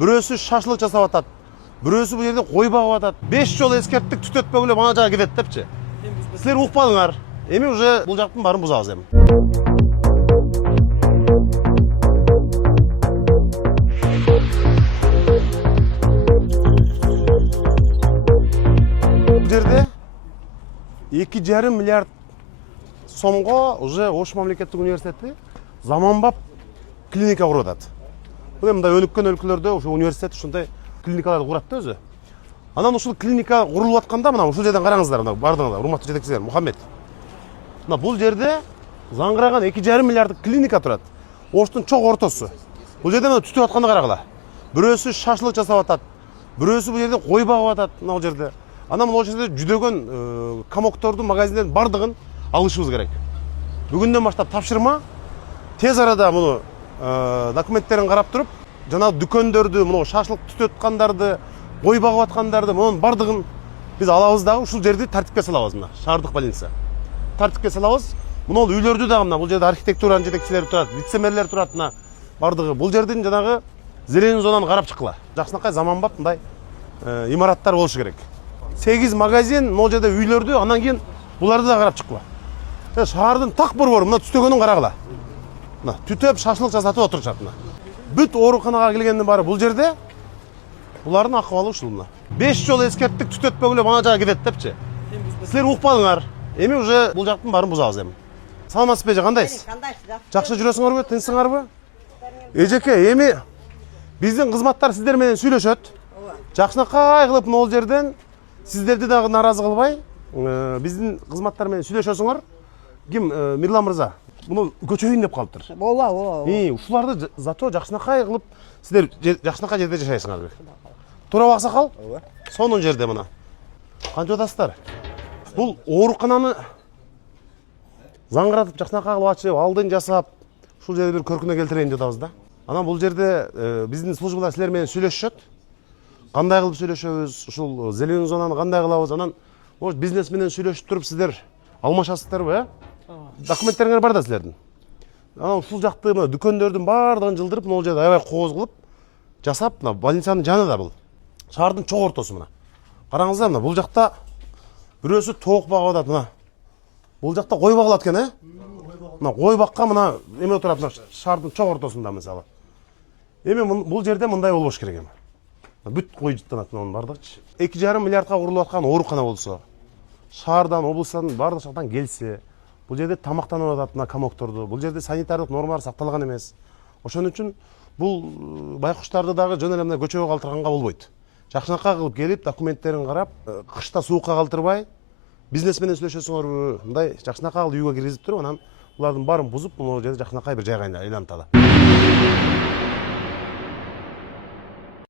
Бирөөсү шашлык жасап атат. Бирөөсү бул жерде кой багып атат. 5 жолу эскерттик, түт өтпөгүлө мана жака кетет депчи. Силер укпадыңар. Эми уже бул жактын баарын бузабыз эми. Бул жерде 2,5 миллиард сомго уже Ош мамлекеттик университети заманбап клиника куруп атат. Бул мындай өнүккөн өлкөлөрдө ошо университет ушундай клиникаларды курат да өзү. Анан ушул клиника курулуп атканда мына ушул жерден караңыздар, мына бардыңыздар, урматтуу жетекчилер, Мухаммед. Мына бул жерде заңгыраган 2,5 миллиарддык клиника турат. Оштун чоң ортосу. Бул жерде мына түтүп атканды карагыла. Бирөөсү шашлык жасап атат. Бирөөсү бул жерде кой багып атат, мына бул жерде. Анан бул жерде жүдөгөн комоктордун, магазиндердин бардыгын алышыбыз керек. Бүгүндөн баштап тапшырма. Тез арада муну документтерин карап туруп, жана дүкөндөрдү, мына шашлык түтүп аткандарды, кой багып аткандарды, мунун бардыгын биз алабыз дагы ушул жерди тартипке салабыз. Мына шаардык больница тартипке салабыз. Мына үйлөрдү дагы мына бул жерде архитектуранын жетекчилери турат, вице-мэрлер турат, мына бардыгы. Бул жердин жанагы зелень зонаны карап чыккыла. Жакшынакай заманбап мындай имараттар болушу керек. 8 магазин, могу жерде үйлөрдү, андан кийин буларды да карап чыккыла. Шаардын так борбору мына түстөгөнүн карагыла. Мына түтөп шашлык жасатып отурушат мына. Бүт ооруканага келгендин баары бул жерде. Булардын акыбалы ушул мына. 5 жолу эскерттик, түт өтпөгүлө мана жака кетет депчи. Силер укпадыңар. Эми уже бул жактын баарын бузабыз эми. Саламатсызбы эже, кандайсыз? Жакшы жүрөсүңөрбү, тынчсыңарбы? Эжеке, эми биздин кызматтар сиздер менен сүйлөшөт. Жакшынакай кылып могул жерден сиздерди дагы нааразы кылбай, биздин кызматтар менен сүйлөшөсүңөр. Ким, Мирлан мырза, муну көчөйүн деп калыптыр. Ооба. Ушуларды зато жакшынакай кылып сиздер жакшынакай жерде жашайсыңар. Туурабы аксакал? Ооба. Сонун жерде мына. Канча атасыздар? Бул оорукананы заңгыратып жакшынакай кылып ачып, алдын жасап, ушул жерде бир көркүнө келтирейин деп атабыз да. Анан бул жерде биздин службалар силер менен сүйлөшөт. Кандай кылып сүйлөшөбүз, ушул зелень зонаны кандай кылабыз, анан может бизнес менен сүйлөшүп туруп сиздер алмашасыздарбы, Документтериңер бар да силердин. Анан ушул жакты мына дүкөндөрдүн баардыгын жылдырып, могул жерде аябай кооз кылып жасап, мына больницанын жанында бул. Шаардын чоң ортосу мына. Караңыздар, мына бул жакта бирөөсү тоок багып атат мына. Бул жакта кой багылат экен, Мына кой бакка мына эме турат, мына шаардын чоң ортосунда мисалы. Эми бул жерде мындай болбош керек эми. Бүт кой жыттанат мунун бардыгычы. 2,5 миллиардка курулуп аткан оорукана болсо, шаардан, облустан бардык жактан келсе, бул жерде тамактанып атат мына комокторду. Бул жерде санитардык нормалар сакталган эмес. Ошон үчүн бул байкуштарды дагы жөн эле мына көчөгө калтырганга болбойт. Жакшынакай кылып келип, документтерин карап, кышта суукка калтырбай, бизнес менен сүйлөшөсүңөрбү, мындай жакшынакай кылып үйгө киргизип туруп, анан булардын баарын бузуп, могу жерде жакшынакай бир жайга айланталы.